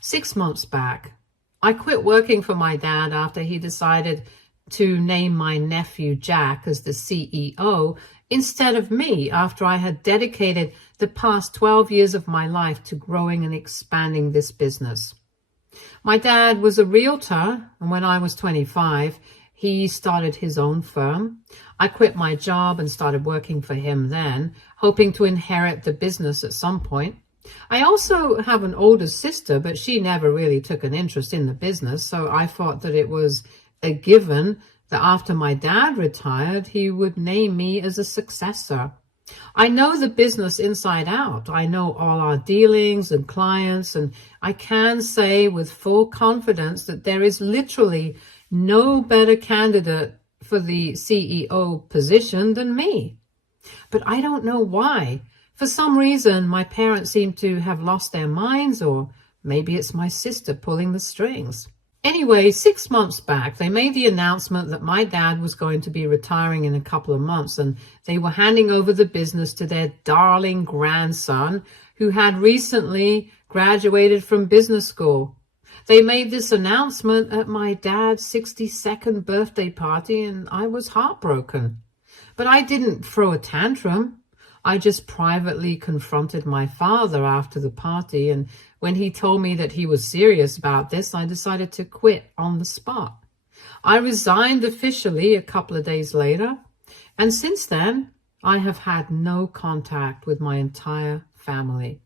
6 months back, I quit working for my dad after he decided to name my nephew Jack as the CEO instead of me after I had dedicated the past 12 years of my life to growing and expanding this business. My dad was a realtor, and when I was 25, he started his own firm. I quit my job and started working for him then, hoping to inherit the business at some point. I also have an older sister, but she never really took an interest in the business, so I thought that it was a given that after my dad retired, he would name me as a successor. I know the business inside out. I know all our dealings and clients, and I can say with full confidence that there is literally no better candidate for the CEO position than me. But I don't know why. For some reason, my parents seem to have lost their minds, or maybe it's my sister pulling the strings. Anyway, 6 months back, they made the announcement that my dad was going to be retiring in a couple of months, and they were handing over the business to their darling grandson, who had recently graduated from business school. They made this announcement at my dad's 62nd birthday party, and I was heartbroken. But I didn't throw a tantrum. I just privately confronted my father after the party, and when he told me that he was serious about this, I decided to quit on the spot. I resigned officially a couple of days later, and since then, I have had no contact with my entire family.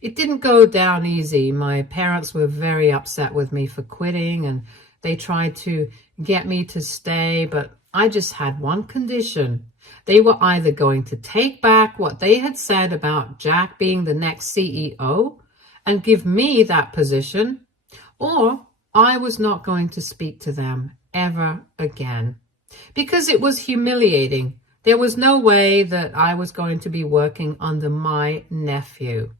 It didn't go down easy. My parents were very upset with me for quitting, and they tried to get me to stay, but I just had one condition. They were either going to take back what they had said about Jack being the next CEO and give me that position, or I was not going to speak to them ever again. Because it was humiliating. There was no way that I was going to be working under my nephew.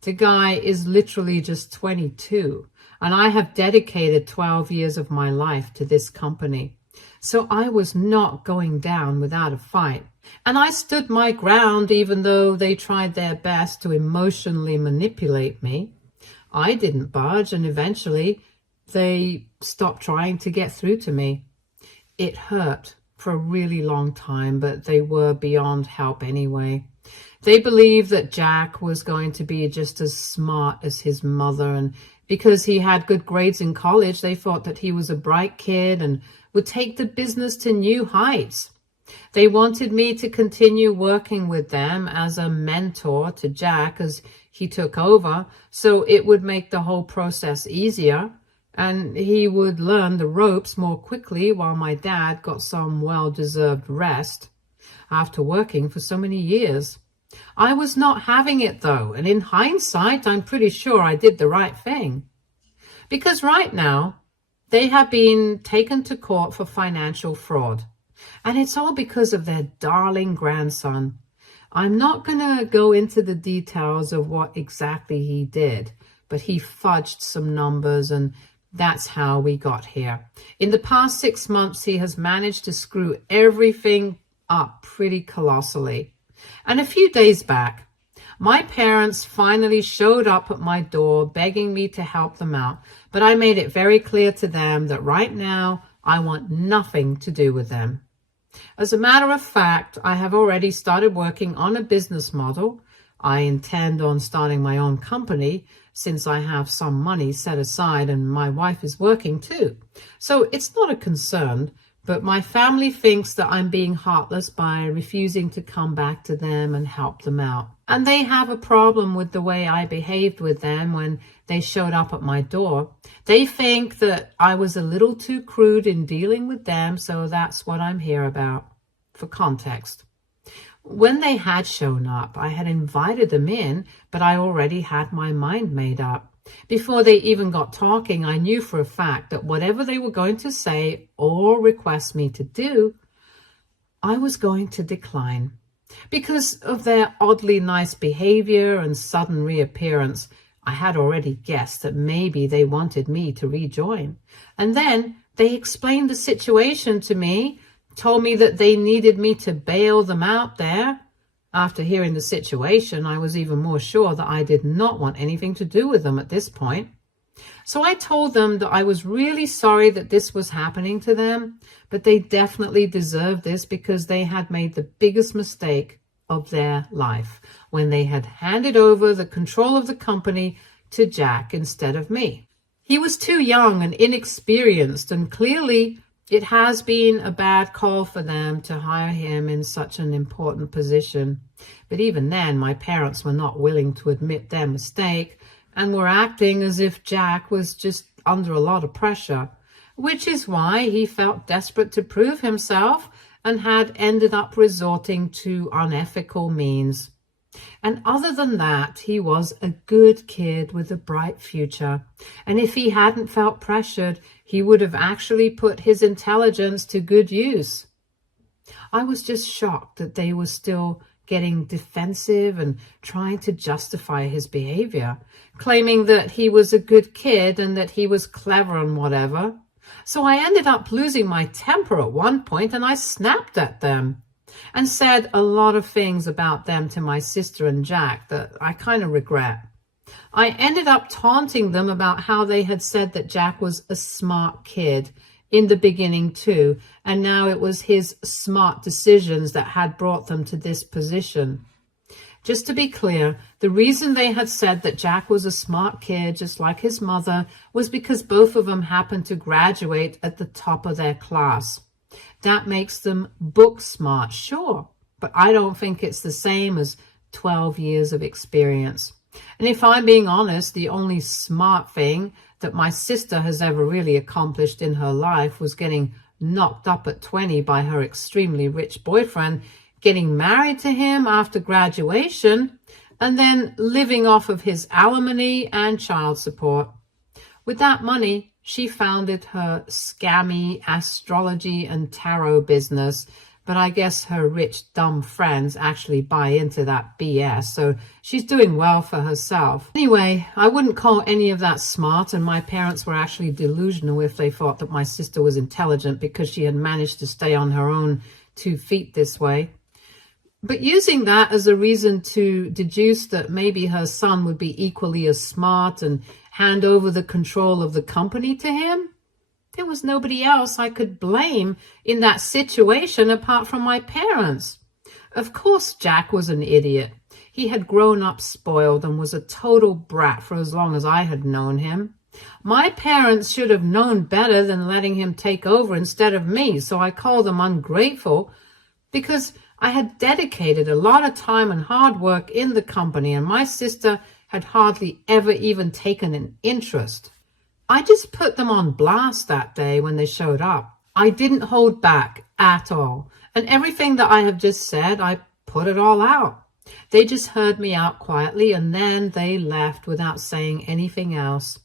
The guy is literally just 22, and I have dedicated 12 years of my life to this company. So I was not going down without a fight. And I stood my ground even though they tried their best to emotionally manipulate me. I didn't budge, and eventually they stopped trying to get through to me. It hurt for a really long time, but they were beyond help anyway. They believed that Jack was going to be just as smart as his mother, and because he had good grades in college, they thought that he was a bright kid and would take the business to new heights. They wanted me to continue working with them as a mentor to Jack as he took over, so it would make the whole process easier, and he would learn the ropes more quickly while my dad got some well-deserved rest after working for so many years. I was not having it though, and in hindsight, I'm pretty sure I did the right thing. Because right now, they have been taken to court for financial fraud, and it's all because of their darling grandson. I'm not going to go into the details of what exactly he did, but he fudged some numbers, and that's how we got here. In the past 6 months, he has managed to screw everything up pretty colossally. And a few days back, my parents finally showed up at my door begging me to help them out, but I made it very clear to them that right now I want nothing to do with them. As a matter of fact, I have already started working on a business model. I intend on starting my own company since I have some money set aside and my wife is working too. So it's not a concern, but my family thinks that I'm being heartless by refusing to come back to them and help them out. And they have a problem with the way I behaved with them when they showed up at my door. They think that I was a little too crude in dealing with them, so that's what I'm here about. For context, when they had shown up, I had invited them in, but I already had my mind made up. Before they even got talking, I knew for a fact that whatever they were going to say or request me to do, I was going to decline. Because of their oddly nice behavior and sudden reappearance, I had already guessed that maybe they wanted me to rejoin. And then they explained the situation to me, told me that they needed me to bail them out there. After hearing the situation, I was even more sure that I did not want anything to do with them at this point. So I told them that I was really sorry that this was happening to them, but they definitely deserved this because they had made the biggest mistake of their life when they had handed over the control of the company to Jack instead of me. He was too young and inexperienced, and clearly it has been a bad call for them to hire him in such an important position. But even then, my parents were not willing to admit their mistake and were acting as if Jack was just under a lot of pressure, which is why he felt desperate to prove himself and had ended up resorting to unethical means. And other than that, he was a good kid with a bright future. And if he hadn't felt pressured, he would have actually put his intelligence to good use. I was just shocked that they were still getting defensive and trying to justify his behavior, claiming that he was a good kid and that he was clever and whatever. So I ended up losing my temper at one point, and I snapped at them and said a lot of things about them to my sister and Jack that I kind of regret. I ended up taunting them about how they had said that Jack was a smart kid in the beginning too, and now it was his smart decisions that had brought them to this position. Just to be clear, the reason they had said that Jack was a smart kid, just like his mother, was because both of them happened to graduate at the top of their class. That makes them book smart, sure, but I don't think it's the same as 12 years of experience. And if I'm being honest, the only smart thing that my sister has ever really accomplished in her life was getting knocked up at 20 by her extremely rich boyfriend, getting married to him after graduation, and then living off of his alimony and child support. With that money, she founded her scammy astrology and tarot business, but I guess her rich, dumb friends actually buy into that BS, so she's doing well for herself. Anyway, I wouldn't call any of that smart, and my parents were actually delusional if they thought that my sister was intelligent because she had managed to stay on her own 2 feet this way. But using that as a reason to deduce that maybe her son would be equally as smart and hand over the control of the company to him, there was nobody else I could blame in that situation apart from my parents. Of course, Jack was an idiot. He had grown up spoiled and was a total brat for as long as I had known him. My parents should have known better than letting him take over instead of me, so I call them ungrateful because I had dedicated a lot of time and hard work in the company, and my sister had hardly ever even taken an interest. I just put them on blast that day when they showed up. I didn't hold back at all. And everything that I have just said, I put it all out. They just heard me out quietly and then they left without saying anything else.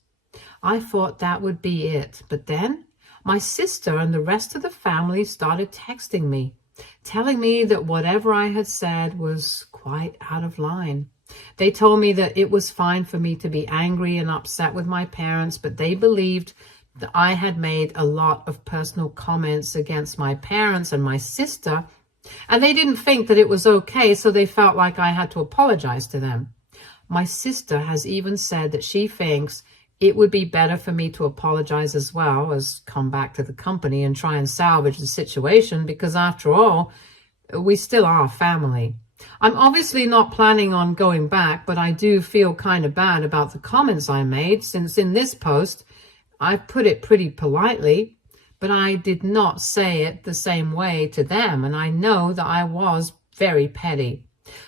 I thought that would be it. But then my sister and the rest of the family started texting me, telling me that whatever I had said was quite out of line. They told me that it was fine for me to be angry and upset with my parents, but they believed that I had made a lot of personal comments against my parents and my sister, and they didn't think that it was okay, so they felt like I had to apologize to them. My sister has even said that she thinks it would be better for me to apologize as well as come back to the company and try and salvage the situation, because after all, we still are family. I'm obviously not planning on going back, but I do feel kind of bad about the comments I made, since in this post, I put it pretty politely, but I did not say it the same way to them, and I know that I was very petty.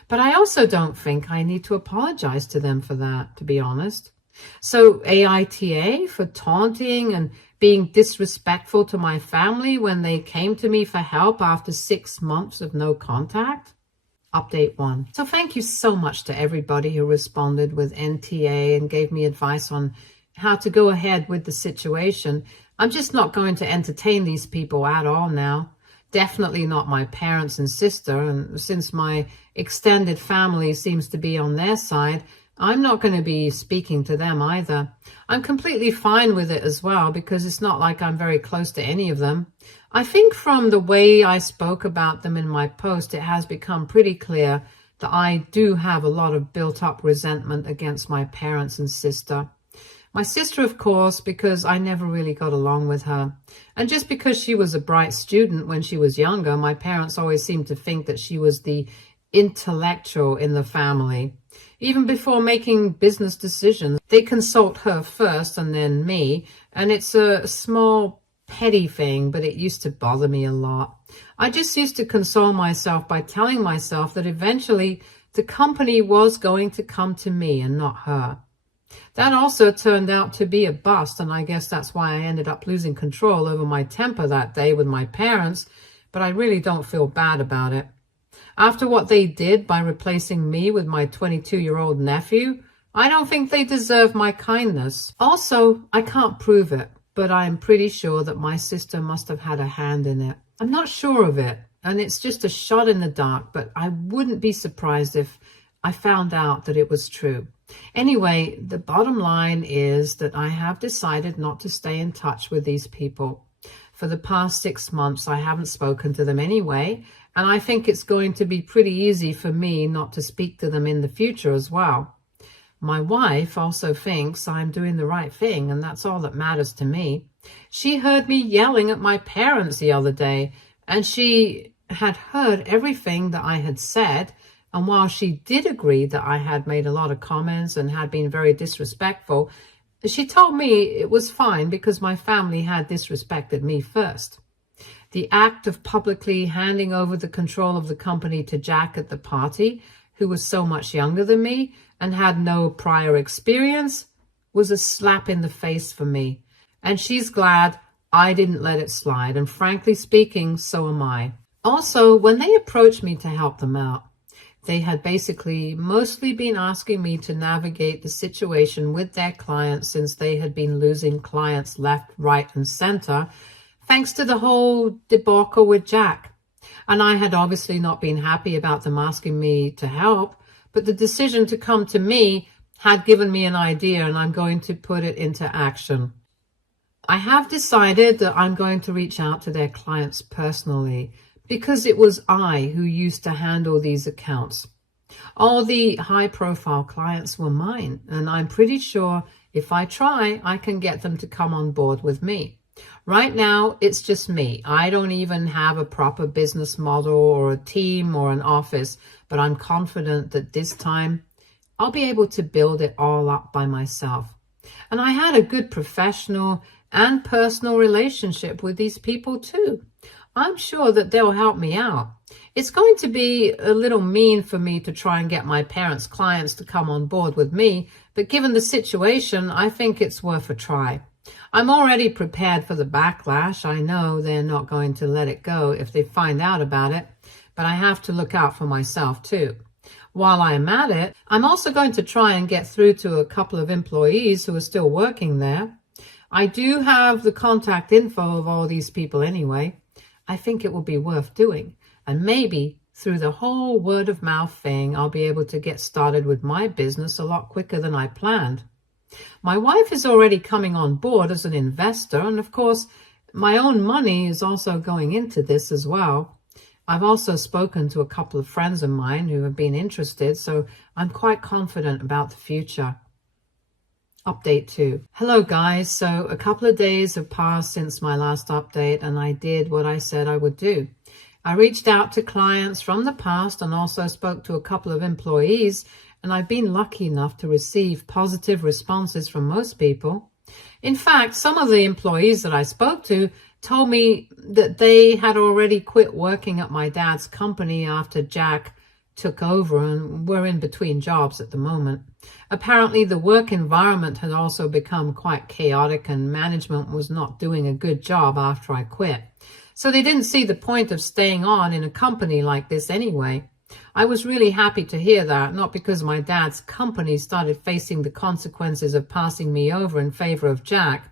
But I also don't think I need to apologize to them for that, to be honest. So AITA for taunting and being disrespectful to my family when they came to me for help after 6 months of no contact? Update 1. So thank you so much to everybody who responded with NTA and gave me advice on how to go ahead with the situation. I'm just not going to entertain these people at all now. Definitely not my parents and sister. And since my extended family seems to be on their side, I'm not going to be speaking to them either. I'm completely fine with it as well, because it's not like I'm very close to any of them. I think from the way I spoke about them in my post, it has become pretty clear that I do have a lot of built-up resentment against my parents and sister. My sister, of course, because I never really got along with her. And just because she was a bright student when she was younger, my parents always seemed to think that she was the intellectual in the family. Even before making business decisions, they consult her first and then me. And it's a small, petty thing, but it used to bother me a lot. I just used to console myself by telling myself that eventually the company was going to come to me and not her. That also turned out to be a bust, and I guess that's why I ended up losing control over my temper that day with my parents, but I really don't feel bad about it. After what they did by replacing me with my 22-year-old nephew, I don't think they deserve my kindness. Also, I can't prove it, but I am pretty sure that my sister must have had a hand in it. I'm not sure of it, and it's just a shot in the dark, but I wouldn't be surprised if I found out that it was true. Anyway, the bottom line is that I have decided not to stay in touch with these people. For the past 6 months, I haven't spoken to them anyway, and I think it's going to be pretty easy for me not to speak to them in the future as well. My wife also thinks I'm doing the right thing, and that's all that matters to me. She heard me yelling at my parents the other day, and she had heard everything that I had said. And while she did agree that I had made a lot of comments and had been very disrespectful, she told me it was fine because my family had disrespected me first. The act of publicly handing over the control of the company to Jack at the party, who was so much younger than me and had no prior experience, was a slap in the face for me. And she's glad I didn't let it slide. And frankly speaking, so am I. Also, when they approached me to help them out, they had basically mostly been asking me to navigate the situation with their clients since they had been losing clients left, right, and center, thanks to the whole debacle with Jack. And I had obviously not been happy about them asking me to help, but the decision to come to me had given me an idea, and I'm going to put it into action. I have decided that I'm going to reach out to their clients personally, because it was I who used to handle these accounts. All the high-profile clients were mine, and I'm pretty sure if I try, I can get them to come on board with me. Right now, it's just me. I don't even have a proper business model or a team or an office, but I'm confident that this time I'll be able to build it all up by myself. And I had a good professional and personal relationship with these people too. I'm sure that they'll help me out. It's going to be a little mean for me to try and get my parents' clients to come on board with me, but given the situation, I think it's worth a try. I'm already prepared for the backlash. I know they're not going to let it go if they find out about it, but I have to look out for myself too. While I'm at it, I'm also going to try and get through to a couple of employees who are still working there. I do have the contact info of all these people anyway. I think it will be worth doing. And maybe through the whole word of mouth thing, I'll be able to get started with my business a lot quicker than I planned. My wife is already coming on board as an investor, and of course, my own money is also going into this as well. I've also spoken to a couple of friends of mine who have been interested, so I'm quite confident about the future. Update 2. Hello guys, so a couple of days have passed since my last update, and I did what I said I would do. I reached out to clients from the past and also spoke to a couple of employees, and I've been lucky enough to receive positive responses from most people. In fact, some of the employees that I spoke to told me that they had already quit working at my dad's company after Jack took over and were in between jobs at the moment. Apparently, the work environment had also become quite chaotic and management was not doing a good job after I quit. So they didn't see the point of staying on in a company like this anyway. I was really happy to hear that, not because my dad's company started facing the consequences of passing me over in favor of Jack,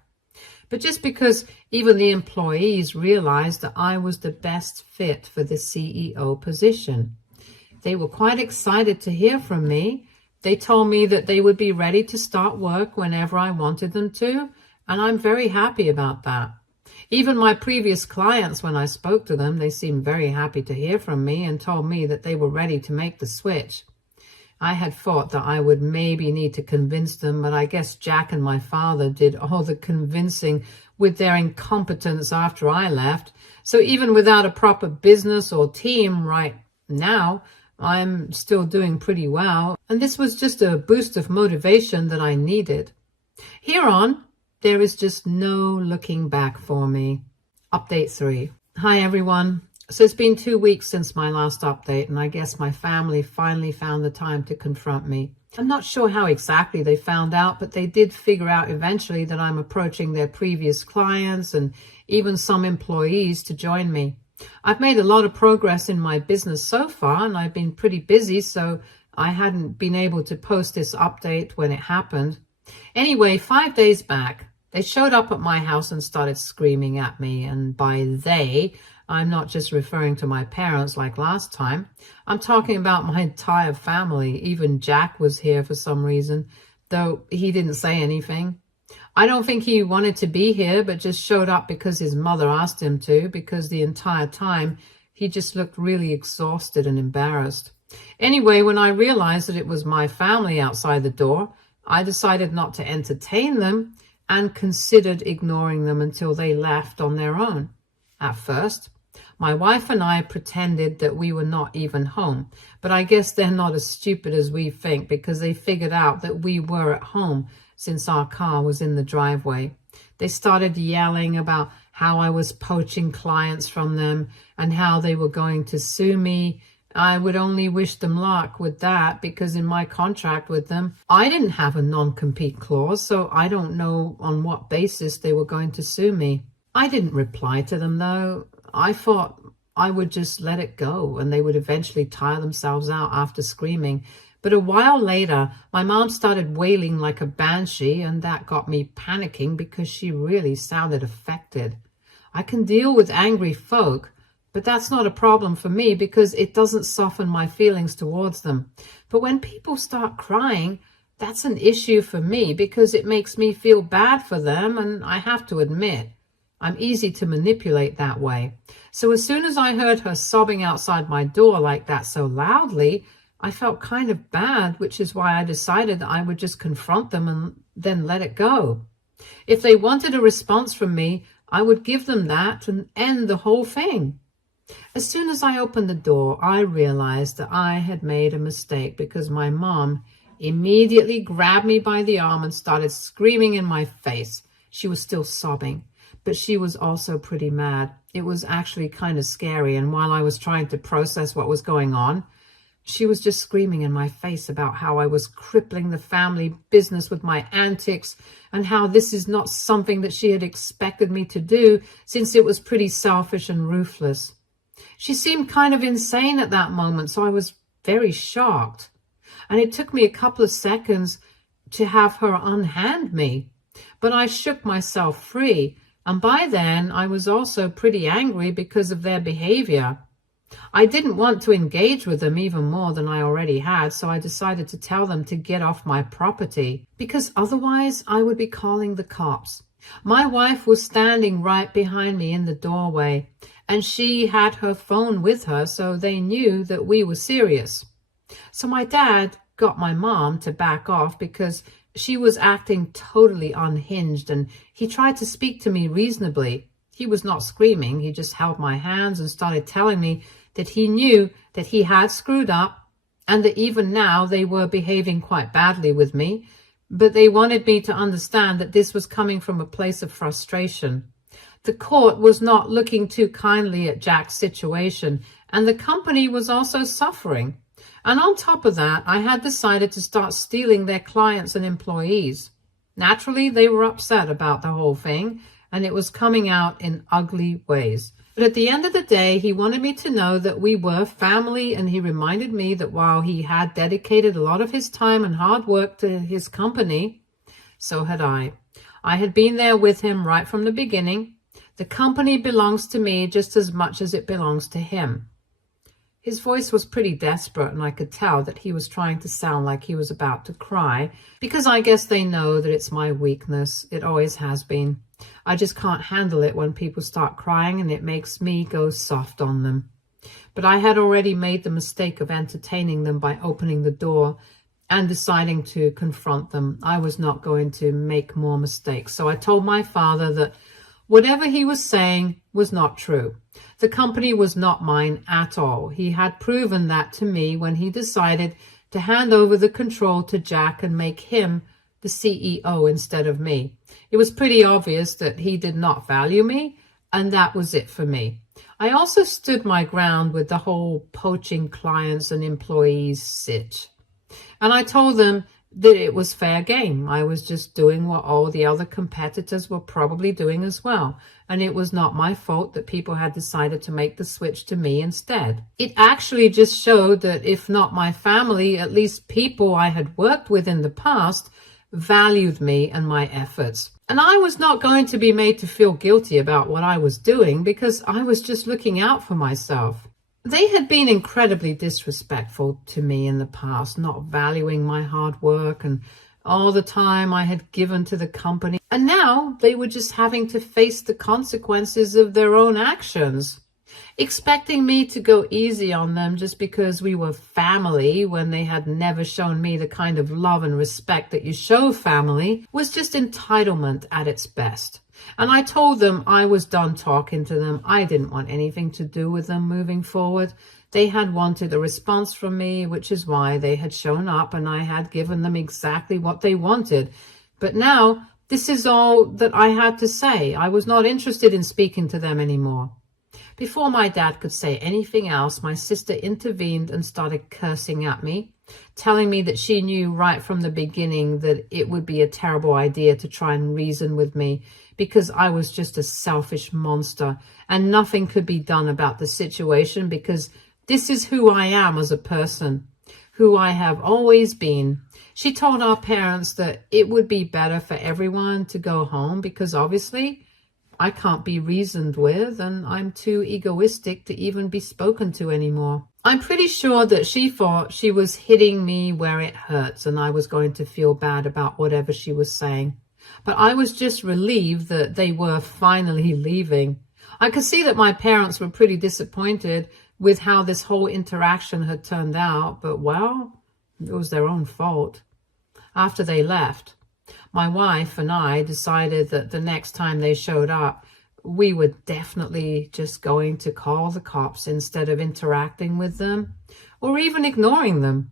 but just because even the employees realized that I was the best fit for the CEO position. They were quite excited to hear from me. They told me that they would be ready to start work whenever I wanted them to, and I'm very happy about that. Even my previous clients, when I spoke to them, they seemed very happy to hear from me and told me that they were ready to make the switch. I had thought that I would maybe need to convince them, but I guess Jack and my father did all the convincing with their incompetence after I left. So even without a proper business or team right now, I'm still doing pretty well. And this was just a boost of motivation that I needed. Here on, there is just no looking back for me. Update 3. Hi everyone. So it's been 2 weeks since my last update, and I guess my family finally found the time to confront me. I'm not sure how exactly they found out, but they did figure out eventually that I'm approaching their previous clients and even some employees to join me. I've made a lot of progress in my business so far, and I've been pretty busy, so I hadn't been able to post this update when it happened. Anyway, 5 days back, they showed up at my house and started screaming at me, and by they, I'm not just referring to my parents like last time. I'm talking about my entire family. Even Jack was here for some reason, though he didn't say anything. I don't think he wanted to be here, but just showed up because his mother asked him to, because the entire time he just looked really exhausted and embarrassed. Anyway, when I realized that it was my family outside the door, I decided not to entertain them and considered ignoring them until they left on their own. At first, my wife and I pretended that we were not even home, but I guess they're not as stupid as we think, because they figured out that we were at home since our car was in the driveway. They started yelling about how I was poaching clients from them and how they were going to sue me. I would only wish them luck with that, because in my contract with them, I didn't have a non-compete clause, so I don't know on what basis they were going to sue me. I didn't reply to them though. I thought I would just let it go and they would eventually tire themselves out after screaming. But a while later, my mom started wailing like a banshee, and that got me panicking because she really sounded affected. I can deal with angry folk, but that's not a problem for me because it doesn't soften my feelings towards them. But when people start crying, that's an issue for me because it makes me feel bad for them, and I have to admit, I'm easy to manipulate that way. So as soon as I heard her sobbing outside my door like that so loudly, I felt kind of bad, which is why I decided that I would just confront them and then let it go. If they wanted a response from me, I would give them that and end the whole thing. As soon as I opened the door, I realized that I had made a mistake because my mom immediately grabbed me by the arm and started screaming in my face. She was still sobbing, but she was also pretty mad. It was actually kind of scary, and while I was trying to process what was going on, she was just screaming in my face about how I was crippling the family business with my antics and how this is not something that she had expected me to do since it was pretty selfish and ruthless. She seemed kind of insane at that moment, so I was very shocked. And it took me a couple of seconds to have her unhand me, but I shook myself free. And by then, I was also pretty angry because of their behavior. I didn't want to engage with them even more than I already had, so I decided to tell them to get off my property, because otherwise I would be calling the cops. My wife was standing right behind me in the doorway, and she had her phone with her, so they knew that we were serious. So my dad got my mom to back off because she was acting totally unhinged, and he tried to speak to me reasonably. He was not screaming. He just held my hands and started telling me that he knew that he had screwed up and that even now they were behaving quite badly with me, but they wanted me to understand that this was coming from a place of frustration. The court was not looking too kindly at Jack's situation, and the company was also suffering. And on top of that, I had decided to start stealing their clients and employees. Naturally, they were upset about the whole thing, and it was coming out in ugly ways. But at the end of the day, he wanted me to know that we were family, and he reminded me that while he had dedicated a lot of his time and hard work to his company, so had I. I had been there with him right from the beginning. The company belongs to me just as much as it belongs to him. His voice was pretty desperate, and I could tell that he was trying to sound like he was about to cry, because I guess they know that it's my weakness. It always has been. I just can't handle it when people start crying, and it makes me go soft on them. But I had already made the mistake of entertaining them by opening the door and deciding to confront them. I was not going to make more mistakes. So I told my father that whatever he was saying was not true. The company was not mine at all. He had proven that to me when he decided to hand over the control to Jack and make him the CEO instead of me. It was pretty obvious that he did not value me, and that was it for me. I also stood my ground with the whole poaching clients and employees sitch. And I told them that it was fair game. I was just doing what all the other competitors were probably doing as well. And it was not my fault that people had decided to make the switch to me instead. It actually just showed that if not my family, at least people I had worked with in the past valued me and my efforts. And I was not going to be made to feel guilty about what I was doing because I was just looking out for myself. They had been incredibly disrespectful to me in the past, not valuing my hard work and all the time I had given to the company. And now they were just having to face the consequences of their own actions, expecting me to go easy on them just because we were family when they had never shown me the kind of love and respect that you show family was just entitlement at its best. And I told them I was done talking to them. I didn't want anything to do with them moving forward. They had wanted a response from me, which is why they had shown up, and I had given them exactly what they wanted. But now, this is all that I had to say. I was not interested in speaking to them anymore. Before my dad could say anything else, my sister intervened and started cursing at me, telling me that she knew right from the beginning that it would be a terrible idea to try and reason with me because I was just a selfish monster and nothing could be done about the situation because this is who I am as a person, who I have always been. She told our parents that it would be better for everyone to go home because obviously I can't be reasoned with and I'm too egoistic to even be spoken to anymore. I'm pretty sure that she thought she was hitting me where it hurts and I was going to feel bad about whatever she was saying. But I was just relieved that they were finally leaving. I could see that my parents were pretty disappointed with how this whole interaction had turned out, but well, it was their own fault. After they left, my wife and I decided that the next time they showed up, we were definitely just going to call the cops instead of interacting with them or even ignoring them.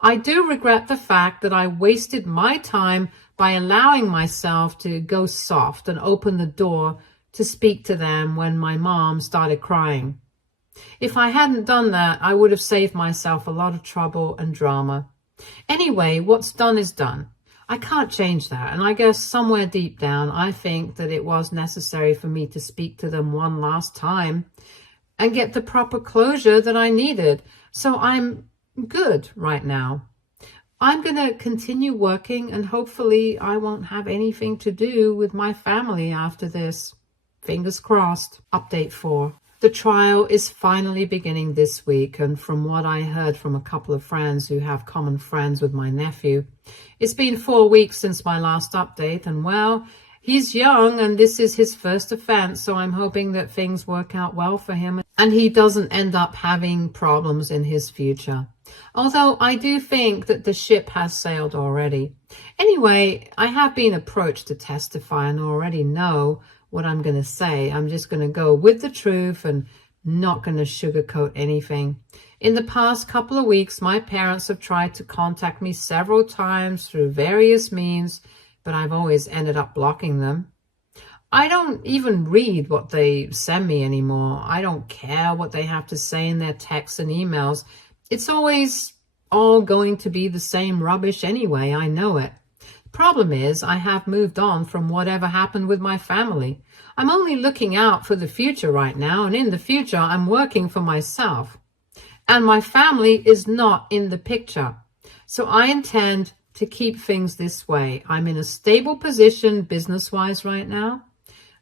I do regret the fact that I wasted my time by allowing myself to go soft and open the door to speak to them when my mom started crying. If I hadn't done that, I would have saved myself a lot of trouble and drama. Anyway, what's done is done. I can't change that, and I guess somewhere deep down I think that it was necessary for me to speak to them one last time and get the proper closure that I needed. So I'm good right now. I'm going to continue working and hopefully I won't have anything to do with my family after this. Fingers crossed. Update 4. The trial is finally beginning this week, and from what I heard from a couple of friends who have common friends with my nephew, it's been 4 weeks since my last update, and well, he's young and this is his first offense, so I'm hoping that things work out well for him and he doesn't end up having problems in his future. Although I do think that the ship has sailed already. Anyway, I have been approached to testify and already know what I'm going to say. I'm just going to go with the truth and not going to sugarcoat anything. In the past couple of weeks, my parents have tried to contact me several times through various means, but I've always ended up blocking them. I don't even read what they send me anymore. I don't care what they have to say in their texts and emails. It's always all going to be the same rubbish anyway. I know it. Problem is, I have moved on from whatever happened with my family. I'm only looking out for the future right now, and in the future, I'm working for myself. And my family is not in the picture. So I intend to keep things this way. I'm in a stable position business-wise right now.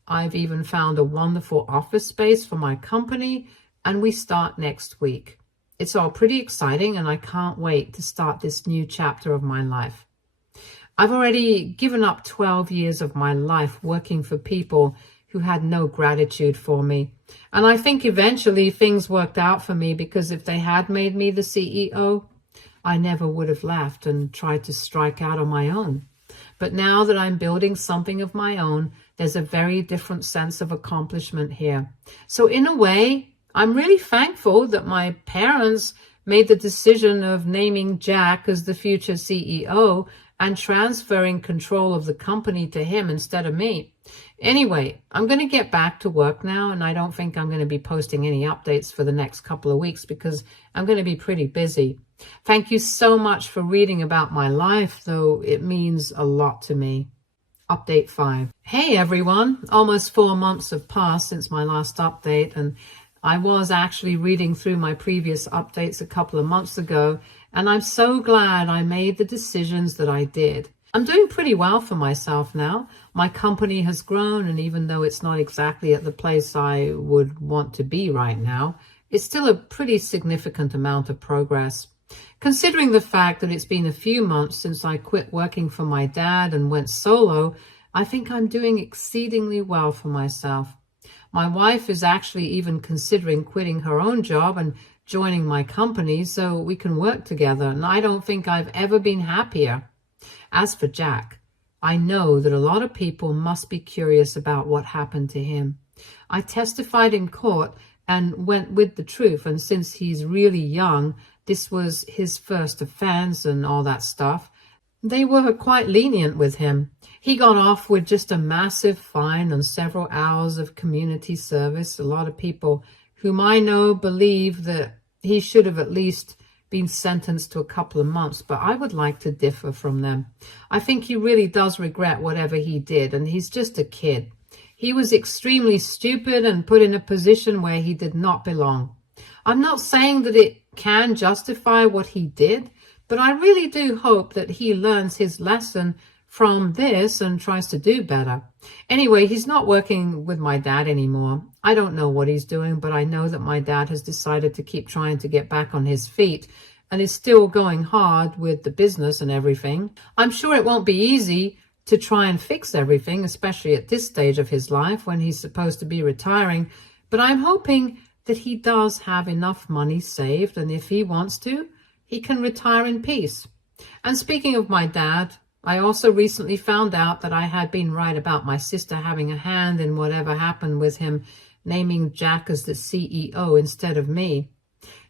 I've even found a wonderful office space for my company, and we start next week. It's all pretty exciting, and I can't wait to start this new chapter of my life. I've already given up 12 years of my life working for people who had no gratitude for me. And I think eventually things worked out for me, because if they had made me the CEO, I never would have left and tried to strike out on my own. But now that I'm building something of my own, there's a very different sense of accomplishment here. So in a way, I'm really thankful that my parents made the decision of naming Jack as the future CEO and transferring control of the company to him instead of me. Anyway, I'm going to get back to work now, and I don't think I'm going to be posting any updates for the next couple of weeks because I'm going to be pretty busy. Thank you so much for reading about my life, though it means a lot to me. Update 5. Hey everyone, almost 4 months have passed since my last update, and I was actually reading through my previous updates a couple of months ago, and I'm so glad I made the decisions that I did. I'm doing pretty well for myself now. My company has grown, and even though it's not exactly at the place I would want to be right now, it's still a pretty significant amount of progress. Considering the fact that it's been a few months since I quit working for my dad and went solo, I think I'm doing exceedingly well for myself. My wife is actually even considering quitting her own job and joining my company so we can work together, and I don't think I've ever been happier. As for Jack, I know that a lot of people must be curious about what happened to him. I testified in court and went with the truth, and since he's really young, this was his first offense and all that stuff, they were quite lenient with him. He got off with just a massive fine and several hours of community service. A lot of people whom I know believe that he should have at least been sentenced to a couple of months, but I would like to differ from them. I think he really does regret whatever he did, and he's just a kid. He was extremely stupid and put in a position where he did not belong. I'm not saying that it can justify what he did, but I really do hope that he learns his lesson from this and tries to do better. Anyway, he's not working with my dad anymore. I don't know what he's doing, but I know that my dad has decided to keep trying to get back on his feet and is still going hard with the business and everything. I'm sure it won't be easy to try and fix everything, especially at this stage of his life when he's supposed to be retiring, but I'm hoping that he does have enough money saved, and if he wants to, he can retire in peace. And speaking of my dad, I also recently found out that I had been right about my sister having a hand in whatever happened with him naming Jack as the CEO instead of me.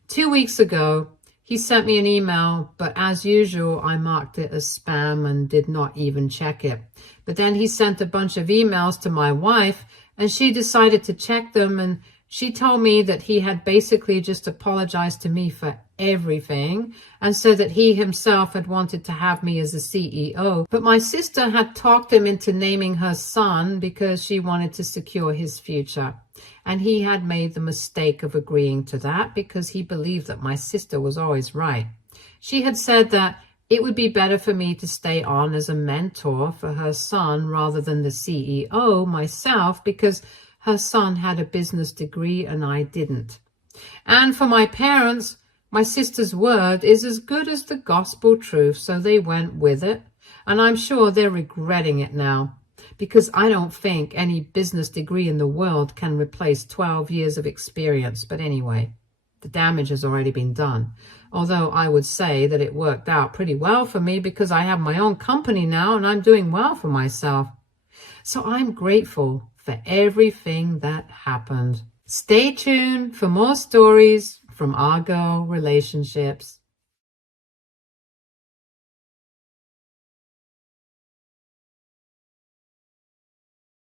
2 weeks ago, he sent me an email, but as usual, I marked it as spam and did not even check it. But then he sent a bunch of emails to my wife, and she decided to check them, and she told me that he had basically just apologized to me for everything and said that he himself had wanted to have me as the CEO. But my sister had talked him into naming her son because she wanted to secure his future. And he had made the mistake of agreeing to that because he believed that my sister was always right. She had said that it would be better for me to stay on as a mentor for her son rather than the CEO myself because her son had a business degree and I didn't. And for my parents, my sister's word is as good as the gospel truth, so they went with it. And I'm sure they're regretting it now, because I don't think any business degree in the world can replace 12 years of experience. But anyway, the damage has already been done. Although I would say that it worked out pretty well for me because I have my own company now and I'm doing well for myself. So I'm grateful for everything that happened. Stay tuned for more stories from our girl relationships.